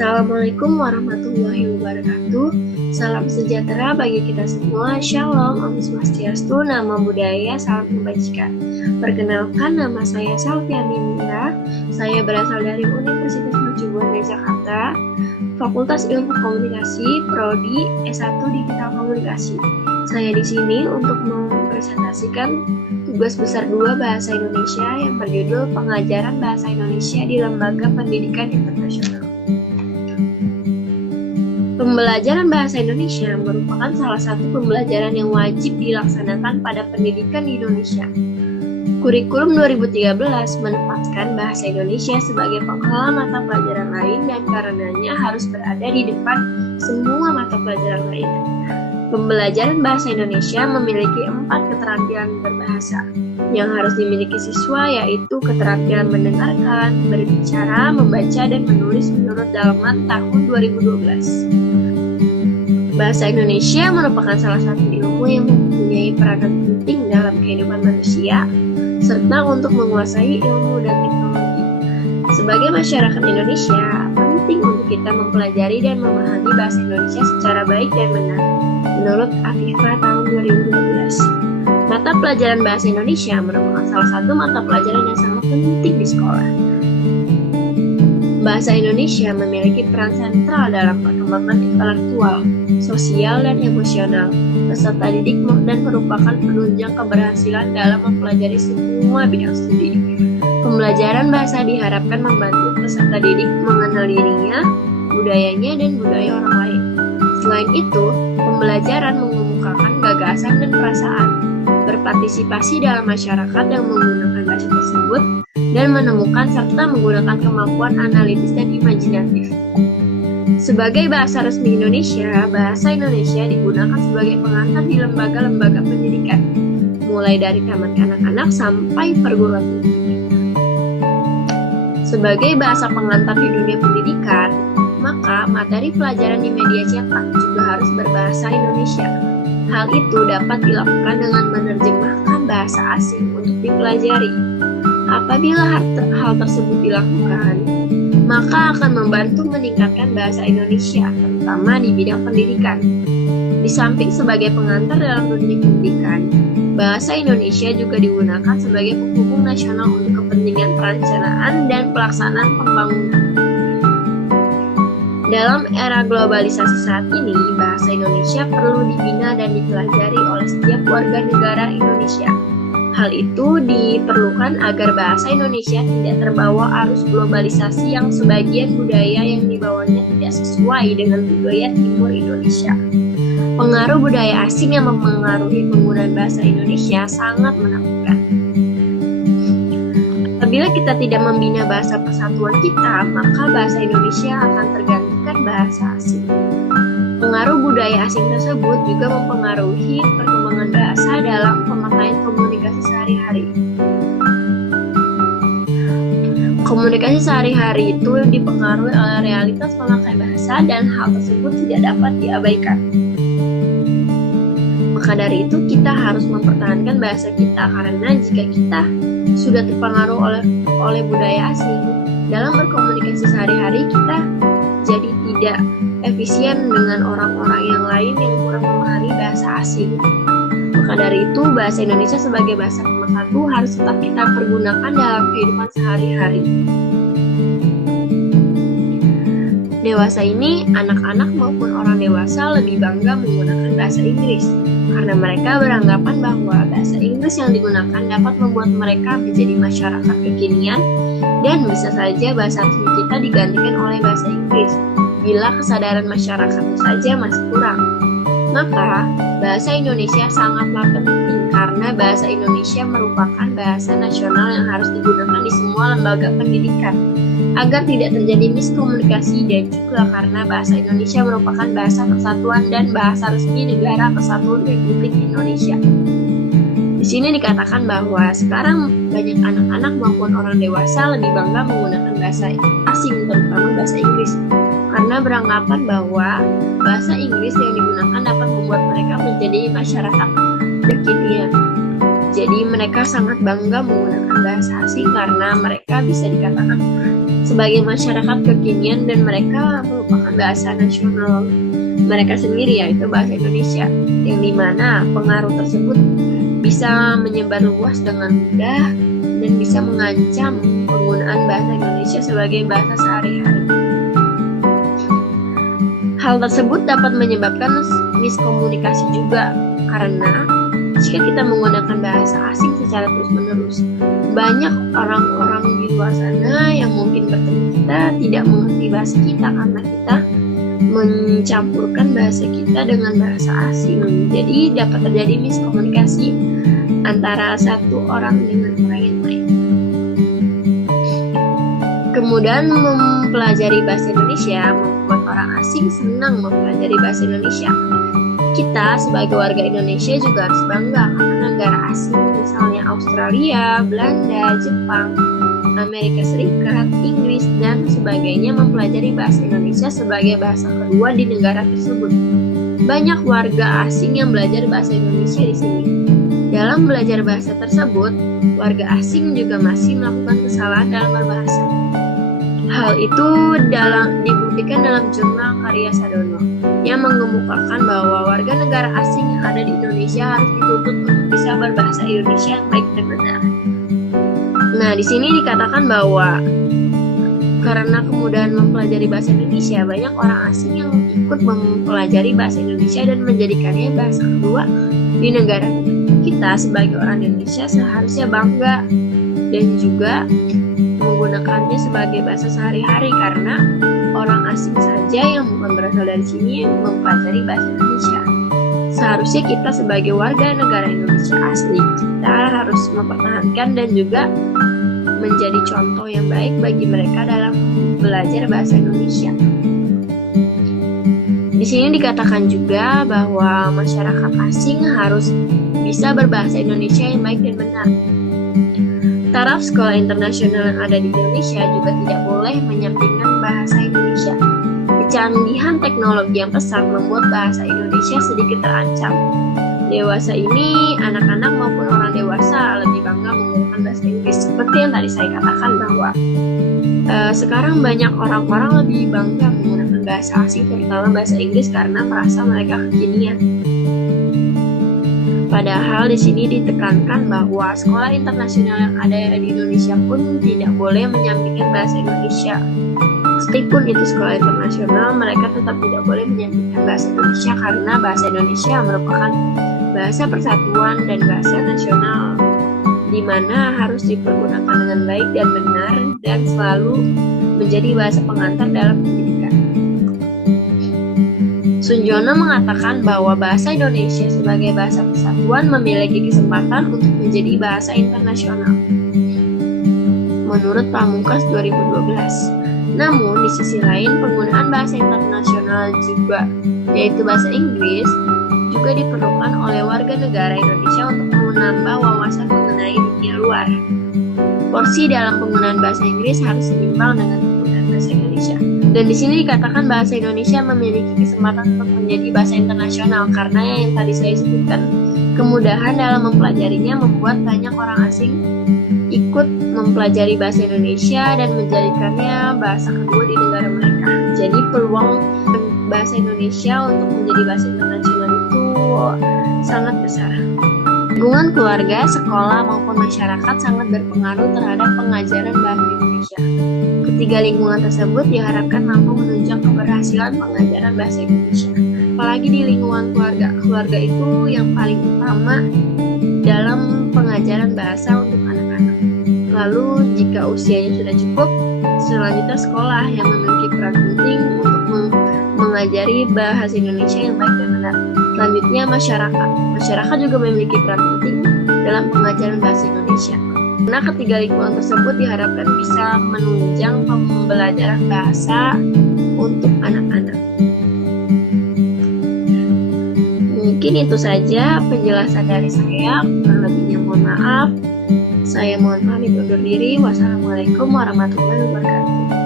Assalamualaikum warahmatullahi wabarakatuh. Salam sejahtera bagi kita semua. Shalom, Om Swastiastu, nama budaya, salam kebajikan. Perkenalkan, nama saya Salviani Mira. Saya berasal dari Universitas Mercubuana Jakarta, Fakultas Ilmu Komunikasi, Prodi S1 Digital Komunikasi. Saya di sini untuk mempresentasikan tugas besar 2 Bahasa Indonesia yang berjudul Pengajaran Bahasa Indonesia di Lembaga Pendidikan Internasional. Pembelajaran bahasa Indonesia merupakan salah satu pembelajaran yang wajib dilaksanakan pada pendidikan di Indonesia. Kurikulum 2013 menempatkan bahasa Indonesia sebagai penghalang mata pelajaran lain dan karenanya harus berada di depan semua mata pelajaran lain. Pembelajaran bahasa Indonesia memiliki 4 keterampilan berbahasa yang harus dimiliki siswa, yaitu keterampilan mendengarkan, berbicara, membaca, dan menulis menurut Dalaman tahun 2012. Bahasa Indonesia merupakan salah satu ilmu yang mempunyai peranan penting dalam kehidupan manusia, serta untuk menguasai ilmu dan teknologi. Sebagai masyarakat Indonesia, penting untuk kita mempelajari dan memahami bahasa Indonesia secara baik dan benar, menurut Afifa tahun 2012. Mata pelajaran bahasa Indonesia merupakan salah satu mata pelajaran yang sangat penting di sekolah. Bahasa Indonesia memiliki peran sentral dalam perkembangan intelektual, sosial, dan emosional peserta didik dan merupakan penunjang keberhasilan dalam mempelajari semua bidang studi. Pembelajaran bahasa diharapkan membantu peserta didik mengenal dirinya, budayanya, dan budaya orang lain. Selain itu, pembelajaran mengemukakan gagasan dan perasaan, berpartisipasi dalam masyarakat yang menggunakan bahasa tersebut, dan menemukan serta menggunakan kemampuan analitis dan imajinatif. Sebagai bahasa resmi Indonesia, bahasa Indonesia digunakan sebagai pengantar di lembaga-lembaga pendidikan, mulai dari taman kanak-kanak sampai perguruan tinggi. Sebagai bahasa pengantar di dunia pendidikan, maka materi pelajaran di media cetak juga harus berbahasa Indonesia. Hal itu dapat dilakukan dengan menerjemahkan bahasa asing untuk dipelajari. Apabila hal tersebut dilakukan, maka akan membantu meningkatkan bahasa Indonesia, terutama di bidang pendidikan. Di samping sebagai pengantar dalam dunia pendidikan, bahasa Indonesia juga digunakan sebagai penghubung nasional untuk kepentingan perencanaan dan pelaksanaan pembangunan. Dalam era globalisasi saat ini, bahasa Indonesia perlu dibina dan dipelajari oleh setiap warga negara Indonesia. Hal itu diperlukan agar bahasa Indonesia tidak terbawa arus globalisasi yang sebagian budaya yang dibawanya tidak sesuai dengan budaya timur Indonesia. Pengaruh budaya asing yang mempengaruhi penggunaan bahasa Indonesia sangat menakutkan. Apabila kita tidak membina bahasa persatuan kita, maka bahasa Indonesia akan tergantikan bahasa asing. Pengaruh budaya asing tersebut juga mempengaruhi perkembangan bahasa dalam pemakaian komunikasi sehari-hari. Komunikasi sehari-hari itu dipengaruhi oleh realitas memakai bahasa dan hal tersebut tidak dapat diabaikan. Maka dari itu kita harus mempertahankan bahasa kita, karena jika kita sudah terpengaruh oleh budaya asing, dalam berkomunikasi sehari-hari kita jadi tidak efisien dengan orang-orang yang lain yang kurang memahami bahasa asing. Maka dari itu, bahasa Indonesia sebagai bahasa pemersatu harus tetap kita pergunakan dalam kehidupan sehari-hari. Dewasa ini, anak-anak maupun orang dewasa lebih bangga menggunakan bahasa Inggris, karena mereka beranggapan bahwa bahasa Inggris yang digunakan dapat membuat mereka menjadi masyarakat kekinian, dan bisa saja bahasa resmi kita digantikan oleh bahasa Inggris bila kesadaran masyarakatnya saja masih kurang. Maka, bahasa Indonesia sangatlah penting karena bahasa Indonesia merupakan bahasa nasional yang harus digunakan di semua lembaga pendidikan agar tidak terjadi miskomunikasi, dan juga karena bahasa Indonesia merupakan bahasa persatuan dan bahasa resmi Negara Kesatuan Republik Indonesia. Di sini dikatakan bahwa sekarang banyak anak-anak maupun orang dewasa lebih bangga menggunakan bahasa asing, terutama bahasa Inggris, karena beranggapan bahwa bahasa Inggris yang digunakan dapat membuat mereka menjadi masyarakat kekinian. Jadi mereka sangat bangga menggunakan bahasa asing karena mereka bisa dikatakan sebagai masyarakat kekinian dan mereka merupakan bahasa nasional mereka sendiri, yaitu bahasa Indonesia, yang dimana pengaruh tersebut bisa menyebar luas dengan mudah dan bisa mengancam penggunaan bahasa Indonesia sebagai bahasa sehari-hari. Hal tersebut dapat menyebabkan miskomunikasi juga, karena jika kita menggunakan bahasa asing secara terus-menerus, banyak orang-orang di luar sana yang mungkin bertemu kita tidak mengerti bahasa kita karena kita mencampurkan bahasa kita dengan bahasa asing. Jadi dapat terjadi miskomunikasi antara satu orang dengan orang yang lain. Kemudian mempelajari bahasa Indonesia membuat orang asing senang mempelajari bahasa Indonesia. Kita sebagai warga Indonesia juga harus bangga karena negara asing misalnya Australia, Belanda, Jepang, Amerika Serikat, Inggris, dan sebagainya mempelajari bahasa Indonesia sebagai bahasa kedua di negara tersebut. Banyak warga asing yang belajar bahasa Indonesia di sini. Dalam belajar bahasa tersebut, warga asing juga masih melakukan kesalahan dalam berbahasa. Hal itu dibuktikan dalam jurnal karya Sadono yang mengemukakan bahwa warga negara asing yang ada di Indonesia harus dituntut untuk bisa berbahasa Indonesia yang baik dan benar. Nah, di sini dikatakan bahwa karena kemudahan mempelajari bahasa Indonesia, banyak orang asing yang ikut mempelajari bahasa Indonesia dan menjadikannya bahasa kedua di negara kita. Sebagai orang Indonesia seharusnya bangga dan juga menggunakannya sebagai bahasa sehari-hari, karena orang asing saja yang bukan berasal dari sini yang mempelajari bahasa Indonesia. Seharusnya kita sebagai warga negara Indonesia asli, kita harus mempertahankan dan juga menjadi contoh yang baik bagi mereka dalam belajar bahasa Indonesia. Di sini dikatakan juga bahwa masyarakat asing harus bisa berbahasa Indonesia yang baik dan benar. Taraf sekolah internasional yang ada di Indonesia juga tidak boleh menyampingkan bahasa Indonesia. Kecanggihan teknologi yang pesat membuat bahasa Indonesia sedikit terancam. Dewasa ini, anak-anak maupun orang dewasa lebih bangga menggunakan bahasa Inggris. Seperti yang tadi saya katakan bahwa sekarang banyak orang-orang lebih bangga menggunakan bahasa asing, terutama bahasa Inggris, karena merasa mereka kekinian. Padahal di sini ditekankan bahwa sekolah internasional yang ada di Indonesia pun tidak boleh menyampingkan bahasa Indonesia. Meskipun itu sekolah internasional, mereka tetap tidak boleh menyampingkan bahasa Indonesia karena bahasa Indonesia merupakan bahasa persatuan dan bahasa nasional, di mana harus dipergunakan dengan baik dan benar dan selalu menjadi bahasa pengantar dalam pendidikan. Sunjono mengatakan bahwa bahasa Indonesia sebagai bahasa persatuan memiliki kesempatan untuk menjadi bahasa internasional. Menurut Pamungkas 2012. Namun, di sisi lain, penggunaan bahasa internasional juga, yaitu bahasa Inggris, juga diperlukan oleh warga negara Indonesia untuk menambah wawasan mengenai dunia luar. Porsi dalam penggunaan bahasa Inggris harus seimbang dengan penggunaan bahasa Indonesia. Dan di sini dikatakan bahasa Indonesia memiliki kesempatan untuk menjadi bahasa internasional karena yang tadi saya sebutkan, kemudahan dalam mempelajarinya membuat banyak orang asing ikut mempelajari bahasa Indonesia dan menjadikannya bahasa kedua di negara mereka. Jadi peluang bahasa Indonesia untuk menjadi bahasa internasional itu sangat besar. Lingkungan keluarga, sekolah, maupun masyarakat sangat berpengaruh terhadap pengajaran bahasa Indonesia. Ketiga lingkungan tersebut diharapkan mampu menunjang keberhasilan pengajaran bahasa Indonesia. Apalagi di lingkungan keluarga. Keluarga itu yang paling utama dalam pengajaran bahasa untuk anak-anak. Lalu jika usianya sudah cukup, selanjutnya sekolah yang memiliki peran penting untuk mengajari bahasa Indonesia yang baik dan benar. Selanjutnya masyarakat. Masyarakat juga memiliki peran penting dalam pengajaran bahasa Indonesia. Karena ketiga lingkungan tersebut diharapkan bisa menunjang pembelajaran bahasa untuk anak-anak. Mungkin itu saja penjelasan dari saya. Kurang lebihnya mohon maaf. Saya mohon pamit undur diri. Wassalamualaikum warahmatullahi wabarakatuh.